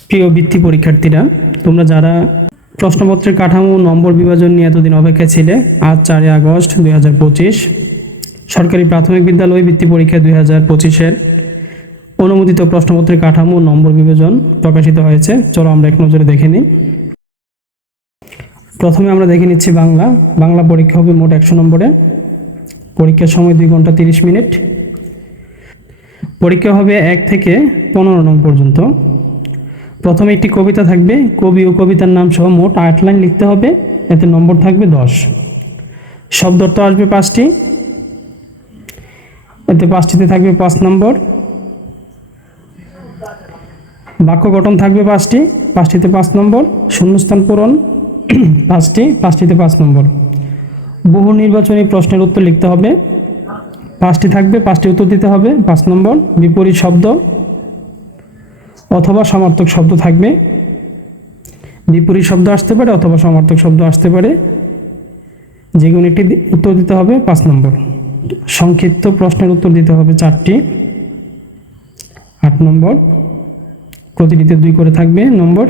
প্রিয় বৃত্তি পরীক্ষার্থীরা, তোমরা যারা প্রশ্নপত্রের কাঠামো নম্বর বিভাজন নিয়ে এতদিন অপেক্ষা ছিলে, আজ 4 আগস্ট 2025 সরকারি প্রাথমিক বিদ্যালয় বৃত্তি পরীক্ষা 2025-এর অনুমোদিত প্রশ্নপত্রের কাঠামো নম্বর বিভাজন প্রকাশিত হয়েছে। চলো আমরা এক নজরে দেখে নিই। প্রথমে আমরা দেখে নিচ্ছি বাংলা পরীক্ষা হবে মোট 100 নম্বরে। পরীক্ষার সময় 2 ঘন্টা 30 মিনিট। পরীক্ষা হবে 1 থেকে 15 নং পর্যন্ত। প্রথমে একটি কবিতা থাকবে, কবি ও কবিতার নাম সহ মোট 8 লাইন লিখতে হবে, এতে নম্বর থাকবে 10। শব্দার্থ আসবে 5টি, এতে 5টিতে থাকবে 5 নম্বর। বাক্য গঠন থাকবে 5টিতে 5 নম্বর। শূন্যস্থান পূরণ 5টিতে 5 নম্বর। বহু নির্বাচনী প্রশ্নের উত্তর লিখতে হবে, 5টি থাকবে, 5টি উত্তর দিতে হবে, 5 নম্বর। বিপরীত শব্দ অথবা সমার্থক শব্দ থাকবে, বিপরীত শব্দ আসতে পারে অথবা সমার্থক শব্দ আসতে পারে, যে কোনো একটি উত্তর দিতে হবে, 5 নম্বর। সংক্ষিপ্ত প্রশ্নের উত্তর দিতে হবে 4টি, 8 নম্বর। প্রতিটিতে 2 করে থাকবে নম্বর।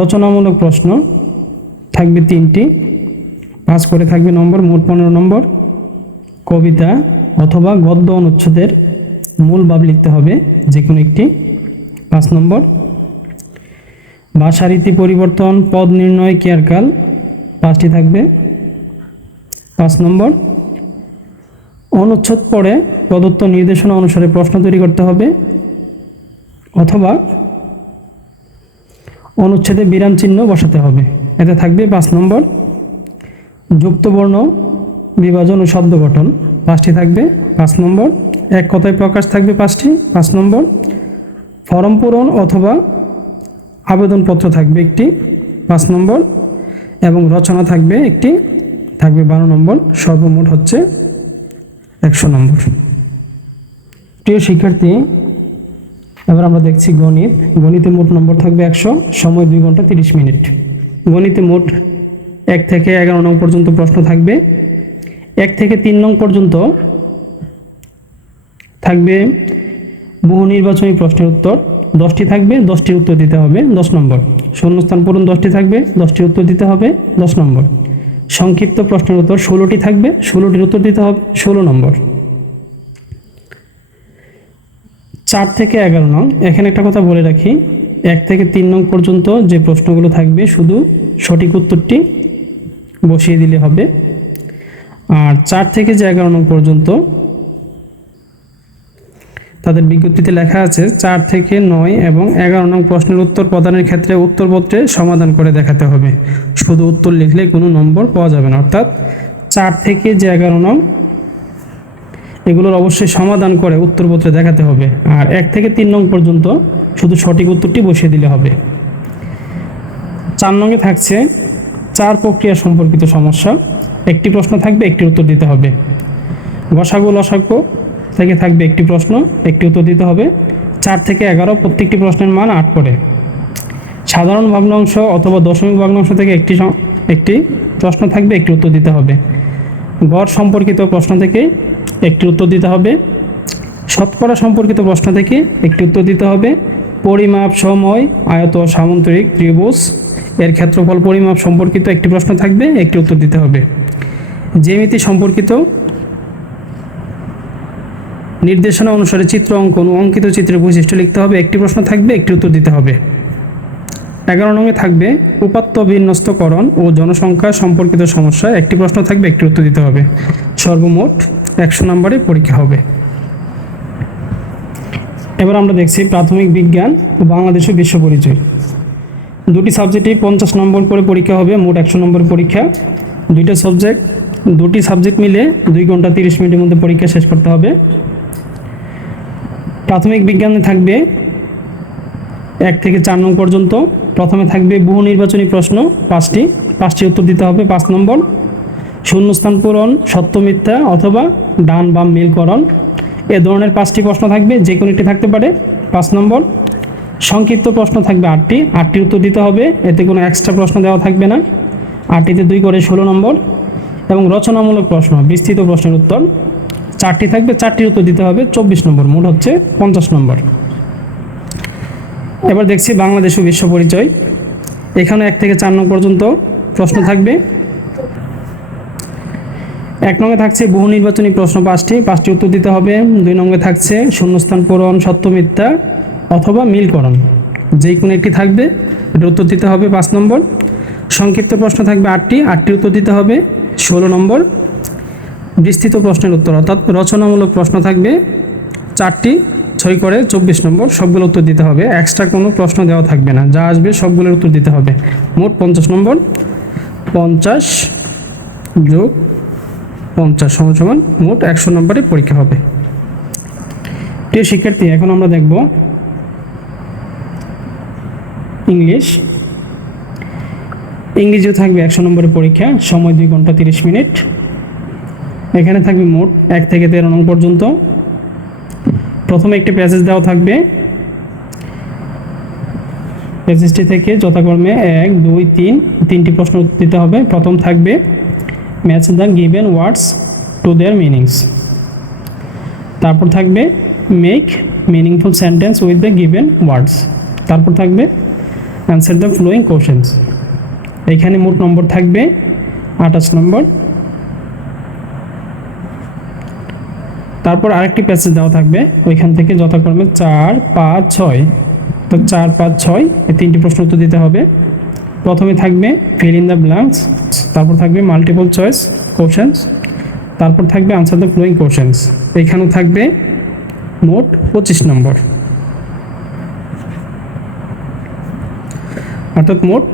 রচনামূলক প্রশ্ন থাকবে 3টি, 5 করে থাকবে নম্বর, মোট 15 নম্বর। কবিতা অথবা গদ্য অনুচ্ছেদের মূল ভাব লিখতে হবে, যে কোনো একটি, 5 নম্বর। ভাষারীতি পরিবর্তন, পদ নির্ণয়, ক্রিয়াকাল 5টি থাকবে, 5 নম্বর। অনুচ্ছেদ পড়ে প্রদত্ত নির্দেশনা অনুসারে প্রশ্ন তৈরি করতে হবে অথবা অনুচ্ছেদে বিরাম চিহ্ন বসাতে হবে, এতে থাকবে 5 নম্বর। যুক্তবর্ণ বিভাজন ও শব্দ গঠন 5টি থাকবে, 5 নম্বর। এক কথায় প্রকাশ থাকবে 5টি, 5 নম্বর। ফরম পূরণ অথবা আবেদনপত্র থাকবে একটি, 5 নম্বর। এবং রচনা থাকবে একটি, থাকবে 12 নম্বর। সর্বমোট হচ্ছে 100 নম্বর। প্রিয় শিক্ষার্থী, এবার আমরা দেখছি গণিতে মোট নম্বর থাকবে 100, সময় 2 ঘন্টা 30 মিনিট। গণিতে মোট 1 থেকে 11 নং পর্যন্ত প্রশ্ন থাকবে। 1 থেকে 3 নং পর্যন্ত থাকবে বহু নির্বাচনী প্রশ্নের উত্তর, 10টি থাকবে, 10টির উত্তর দিতে হবে, 10 নম্বর। শূন্যস্থান পূরণ 10টি থাকবে, 10টির উত্তর দিতে হবে, 10 নম্বর। সংক্ষিপ্ত প্রশ্নের উত্তর 16টি থাকবে, 16টির উত্তর দিতে হবে, 16 নম্বর। 4 থেকে 11 নং, এখানে একটা কথা বলে রাখি, 1 থেকে 3 নং পর্যন্ত যে প্রশ্নগুলো থাকবে শুধু সঠিক উত্তরটি বসিয়ে দিলে হবে। আর 4 থেকে যে 11 নং পর্যন্ত তাদের বিজ্ঞপ্তিতে লেখা আছে 4 থেকে 9 এবং 11 নং প্রশ্নের উত্তর প্রদানের ক্ষেত্রে উত্তরপত্রে সমাধান করে দেখাতে হবে, শুধু উত্তর লিখলে কোনো নম্বর পাওয়া যাবে না। অর্থাৎ 4 থেকে যে 11 নং এগুলোর অবশ্যই সমাধান করে উত্তরপত্রে দেখাতে হবে। আর 1 থেকে 3 নং পর্যন্ত শুধু সঠিক উত্তরটি বসিয়ে দিলে হবে। 4 নংয়ে থাকছে 4 প্রক্রিয়া সম্পর্কিত সমস্যা, একটি প্রশ্ন থাকবে, একটি উত্তর দিতে হবে। গসাগু লসাগু থেকে থাকবে একটি প্রশ্ন, একটি উত্তর দিতে হবে। 4 থেকে 11 প্রত্যেকটি প্রশ্নের মান 8 করে। সাধারণ ভগ্নাংশ অথবা দশমিক ভগ্নাংশ থেকে একটি প্রশ্ন থাকবে, একটি উত্তর দিতে হবে। গড় সম্পর্কিত প্রশ্ন থেকে একটি উত্তর দিতে হবে। শতকরা সম্পর্কিত প্রশ্ন থেকে একটি উত্তর দিতে হবে। পরিমাপ, সময়, আয়ত, সামান্তরিক, ত্রিভুজ এর ক্ষেত্রফল পরিমাপ সম্পর্কিত একটি প্রশ্ন থাকবে, একটি উত্তর দিতে হবে। জ্যামিতি সম্পর্কিত নির্দেশনা অনুসারে চিত্র অঙ্কন ও অঙ্কিত চিত্রের বৈশিষ্ট্য লিখতে হবে, একটি প্রশ্ন থাকবে, একটি উত্তর দিতে হবে। 11 নংয়ে থাকবে উপাত্ত বিন্যস্তকরণ ও জনসংখ্যা সম্পর্কিত সমস্যা, একটি প্রশ্ন থাকবে, একটি উত্তর দিতে হবে। সর্বমোট 100 নম্বরে পরীক্ষা হবে। এবার আমরা দেখছি প্রাথমিক বিজ্ঞান ও বাংলাদেশ ও বিশ্ব পরিচয়। 2টি সাবজেক্টেই 50 নম্বর করে পরীক্ষা হবে, মোট 100 নম্বরের পরীক্ষা। 2টি সাবজেক্ট মিলে 2 ঘন্টা 30 মিনিটের মধ্যে পরীক্ষা শেষ করতে হবে। প্রাথমিক বিজ্ঞানে থাকবে 1 থেকে 4 নং পর্যন্ত। প্রথমে থাকবে বহু নির্বাচনী প্রশ্ন 5টির উত্তর দিতে হবে, 5 নম্বর। শূন্যস্থান পূরণ, সত্য মিথ্যা অথবা ডান বাম মিলকরণ এ ধরনের 5টি প্রশ্ন থাকবে, যে কোনো একটি থাকতে পারে, 5 নম্বর। সংক্ষিপ্ত প্রশ্ন থাকবে 8টির উত্তর দিতে হবে, এতে কোনো এক্সট্রা প্রশ্ন দেওয়া থাকবে না। 8টিতে 2 করে 16 নম্বর। এবং রচনামূলক প্রশ্ন, বিস্তৃত প্রশ্নের উত্তর 4টি থাকবে, 4টির উত্তর দিতে হবে, 24 নম্বর। মোট হচ্ছে 50 নম্বর। এবার দেখছি বাংলাদেশ ও বিশ্ব পরিচয়। এখানে 1 থেকে 4 নং পর্যন্ত প্রশ্ন থাকবে। 1 নংয়ে থাকছে বহু নির্বাচনী প্রশ্ন 5টি উত্তর দিতে হবে। 2 নংয়ে থাকছে শূন্যস্থান পূরণ, সত্য মিথ্যা অথবা মিলকরণ, যে কোনো একটি থাকবে, এটা উত্তর দিতে হবে 5 নম্বর। সংক্ষিপ্ত প্রশ্ন থাকবে 8টি উত্তর দিতে হবে 16 নম্বর। বিস্তৃত প্রশ্নের উত্তর অর্থাৎ রচনামূলক প্রশ্ন থাকবে 4টি, 6 করে 24 নম্বর, সবগুলো উত্তর দিতে হবে। এক্সট্রা কোনো প্রশ্ন দেওয়া থাকবে না, যা আসবে সবগুলোর উত্তর দিতে হবে। মোট 50 নম্বর। 50 যোগ 50 সমান মোট 100 নম্বরে পরীক্ষা হবে। প্রিয় শিক্ষার্থী, এখন আমরা দেখব ইংরেজিও থাকবে 100 নম্বরের পরীক্ষা, সময় 2 ঘন্টা 30 মিনিট। এখানে থাকবে মোট 1 থেকে 13 নং পর্যন্ত। প্রথমে একটি প্যাসেজ দেওয়া থাকবে, প্যাসেজটি থেকে যথাক্রমে 1, 2, 3টি প্রশ্ন উত্তর দিতে হবে। প্রথম থাকবে match the given words to their meanings. তারপর থাকবে make meaningful sentence with the given words. তারপর থাকবে অ্যান্সার দ্য ফলোয়িং কোশ্চেন্স। এখানে মোট নম্বর থাকবে 28 নম্বর। তারপর আরেকটি প্যাসেজ দেওয়া থাকবে, ওইখান থেকে যথাক্রমে 4, 5, 6, তো 4, 5, 6 এই 3টি প্রশ্ন উত্তর দিতে হবে। প্রথমে থাকবে ফিল ইন দ্য ব্ল্যাঙ্কস, তারপর থাকবে মাল্টিপল চয়েস কোশ্চেন্স, তারপর থাকবে আনসার দ্য ফলোয়িং কোশ্চেন্স। এইখানেও থাকবে মোট 25 নম্বর, অর্থাৎ মোট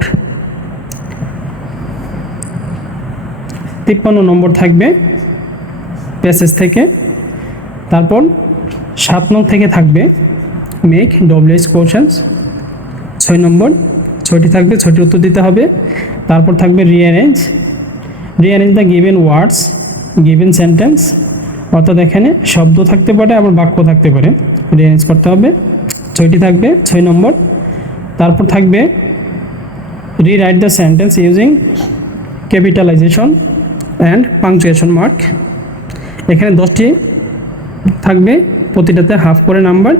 53 নম্বর থাকবে প্যাসেজ থেকে। তারপর 7 নং থেকে থাকবে মেক ডব্লিউএইচ কোশ্চেন্স, 6 নম্বর, 6টি থাকবে, 6টির উত্তর দিতে হবে। তারপর থাকবে rearrange the given words given sentence, অর্থাৎ এখানে শব্দ থাকতে পারে আবার বাক্য থাকতে পারে, রিঅ্যারেঞ্জ করতে হবে, 6টি থাকবে, 6 নম্বর। তারপর থাকবে rewrite the sentence using capitalization and punctuation mark. এখানে 10টি থাকবে, প্রতিটাতে হাফ করে নাম্বার,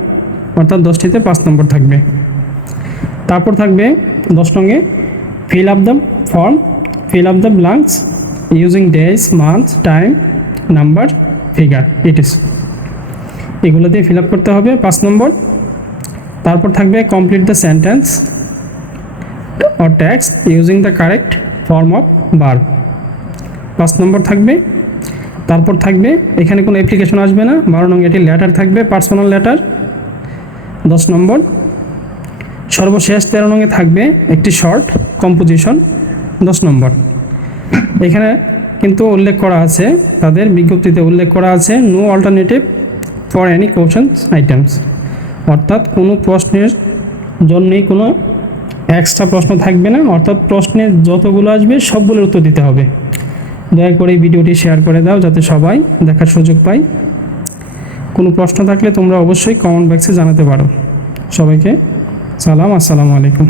অর্থাৎ 10টিতে 5 নম্বর থাকবে। তারপর থাকবে 10 নংয়ে fill up the blanks using days, month, time, number, figure, etc. এগুলো দিয়ে ফিল আপ করতে হবে 5 নম্বর। তারপর থাকবে complete the sentence or text using the correct form of verb, 5 নম্বর থাকবে। তারপর থাকবে এখানে কোনো অ্যাপ্লিকেশন আসবে না, 12 নং এটি লেটার থাকবে, পার্সোনাল লেটার, 10 নম্বর। সর্বশেষ 13 নংয়ে থাকবে একটি শর্ট কম্পোজিশন, 10 নম্বর। এখানে কিন্তু উল্লেখ করা আছে, তাদের বিজ্ঞপ্তিতে উল্লেখ করা আছে no alternative for any questions items, অর্থাৎ কোনো প্রশ্নের জন্যই কোনো এক্সট্রা প্রশ্ন থাকবে না, অর্থাৎ প্রশ্নের যতগুলো আসবে সবগুলোর উত্তর দিতে হবে। দয়া করে এই ভিডিওটি শেয়ার করে দাও যাতে সবাই দেখার সুযোগ পায়। কোনো প্রশ্ন থাকলে তোমরা অবশ্যই কমেন্ট বক্সে জানাতে পারো। সবাইকে সালাম, আসসালামু আলাইকুম।